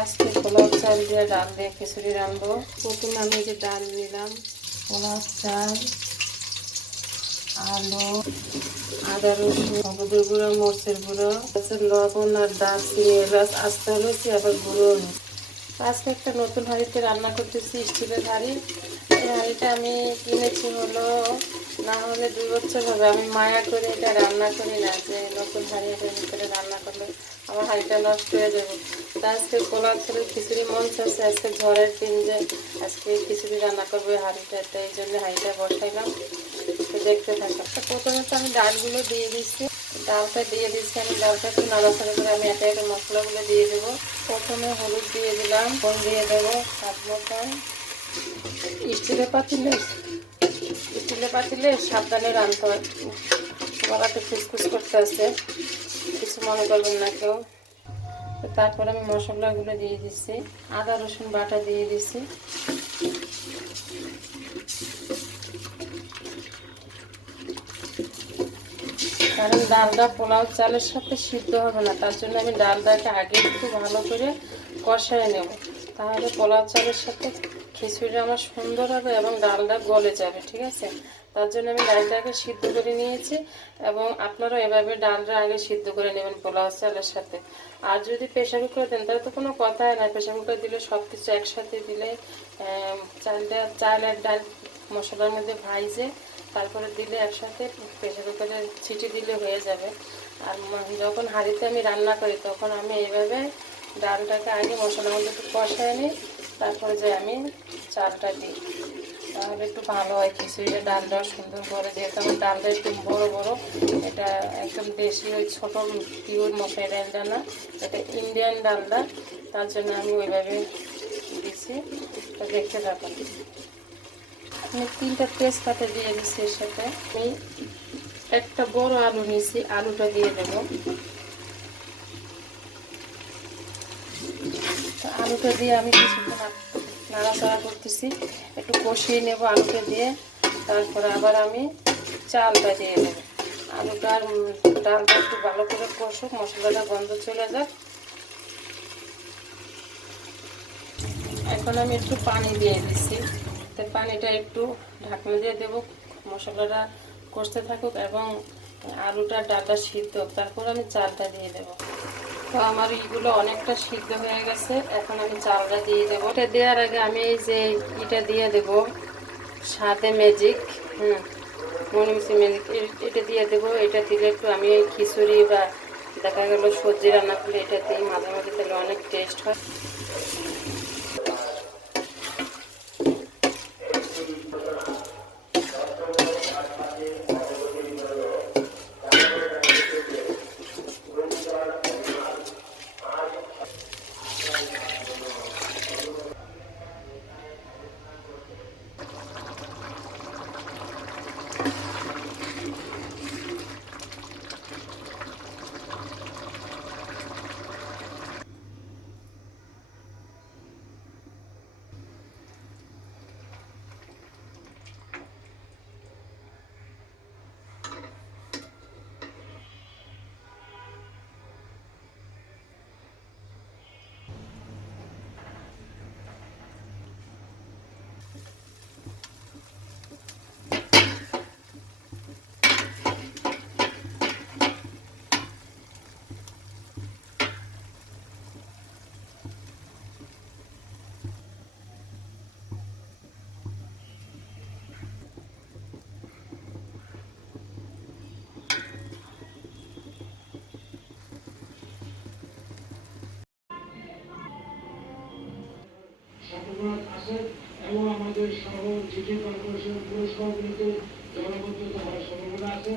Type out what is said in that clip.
আজকে পোলাও চাল দিয়ে ডাল দিয়ে খিচুড়ি রাঁধবো। প্রথমে আমি যে ডাল নিলাম, পোলাও চাল, আলু, আদা রসুন, হলুদের গুঁড়ো, মরিচের গুঁড়ো, লবণ আর দারচিনি, এলাচ, আস্তে হয়েছি আবার গুঁড়ো। আজকে একটা নতুন হাঁড়িতে রান্না করতেছি, স্টিলের হাঁড়ি। এই হাঁড়িটা আমি কিনেছি হলো না হলে 2 বছর হবে। আমি মায়া করে এটা রান্না করি না, যে নতুন হাঁড়ি এটার ভিতরে রান্না করলে আমার হাঁড়িটা নষ্ট হয়ে যাবে। তা আজকে পোলাও চাল খিচুড়ি মন চাচ্ছে, আজকে ঝড়ের দিন যে আজকে খিচুড়ি রান্না করবো এই হাঁড়িটাতে, এই জন্য হাঁড়িটা বসাইলাম। দেখতে থাকা। প্রথমে তো আমি ডালগুলো দিয়ে দিচ্ছি, ডালটা দিয়ে দিচ্ছি। আমি ডালটা একটু নাড়াচাড়া করে আমি একে একে মশলাগুলো দিয়ে দেবো। প্রথমে হলুদ দিয়ে দিলাম, ফোন দিয়ে দেবো স্বাদ মতন। স্টিলের পাতিলে সাবধানে রাঁধতে হয়, গলাতে ফুসফুস করতে আছে, কিছু মনে করবেন না কেউ। তারপরে আমি মশলাগুলো দিয়ে দিচ্ছি, আদা রসুন বাটা দিয়ে দিচ্ছি। কারণ ডালটা পোলাও চালের সাথে সিদ্ধ হবে না, তার জন্য আমি ডালটাকে আগে একটু ভালো করে কষায় নেব, তাহলে পোলাও চালের সাথে খিচুড়িটা আমার সুন্দর হবে এবং ডালটা গলে যাবে। ঠিক আছে, তার জন্য আমি ডালটাকে সিদ্ধ করে নিয়েছি। এবং আপনারা এভাবে ডালটা আগে সিদ্ধ করে নেবেন পোলাও চালের সাথে। আর যদি প্রেশার কুকার দেন তাহলে তো কোনো কথাই না, প্রেশার কুকার দিলে সব কিছু একসাথে দিলে চাল আর ডাল মশলার মধ্যে ভাইজে তারপরে দিলে একসাথে প্রেশার কুকারে সিটি দিলে হয়ে যাবে। আর যখন হাঁড়িতে আমি রান্না করি তখন আমি এইভাবে ডালটাকে আগে মশলার মধ্যে একটু কষায় নিই, তারপরে যে আমি চালটা দিই, তাহলে একটু ভালো হয় খিচুড়িটা। ডালটাও সুন্দর করে, যেহেতু আমার ডালটা একটু বড়ো বড়ো, এটা একদম দেশি ওই ছোটো পিওর মশাই ডালটা না, এটা ইন্ডিয়ান ডালটা, তার জন্য আমি ওইভাবে দিছি। তো দেখতে থাকুন। আমি 3টা তেজপাতা দিয়ে দিচ্ছি, এর সাথে আমি একটা বড় আলু নিয়েছি, আলুটা দিয়ে দেব। আলুটা দিয়ে আমি কিছুক্ষণ নাড়াচাড়া করতেছি, একটু কষিয়ে নেব আলুটা দিয়ে। তারপরে আবার আমি চালটা দিয়ে দেবো। আলুটা আর ডালটা একটু ভালো করে কষুক, মশলাটা গন্ধ চলে যাক। এখন আমি একটু পানি দিয়ে দিচ্ছি, তো পানিটা একটু ঢাকনা দিয়ে দেবো, মশলাটা কষতে থাকুক এবং আলুটা ডালটা সিদ্ধ হোক, তারপর আমি চালটা দিয়ে দেবো। তো আমার এইগুলো অনেকটা সিদ্ধ হয়ে গেছে, এখন আমি চালটা দিয়ে দেবো। এটা দেওয়ার আগে আমি এই যে এটা দিয়ে দেবো, স্বাদে ম্যাজিক, মনিমিসি ম্যাজিক, এটা দিয়ে দেবো। এটা দিলে একটু আমি এই খিচুড়ি বা দেখা গেল সবজি রান্না করলে এটাতেই মাঝে মাঝে তাহলে অনেক টেস্ট হয়। ছাত্ররা আছে এবং আমাদের শহর সিটি কর্পোরেশন পুরসভাগুলিতে জলবদ্ধতা হওয়ার সম্ভাবনা আছে।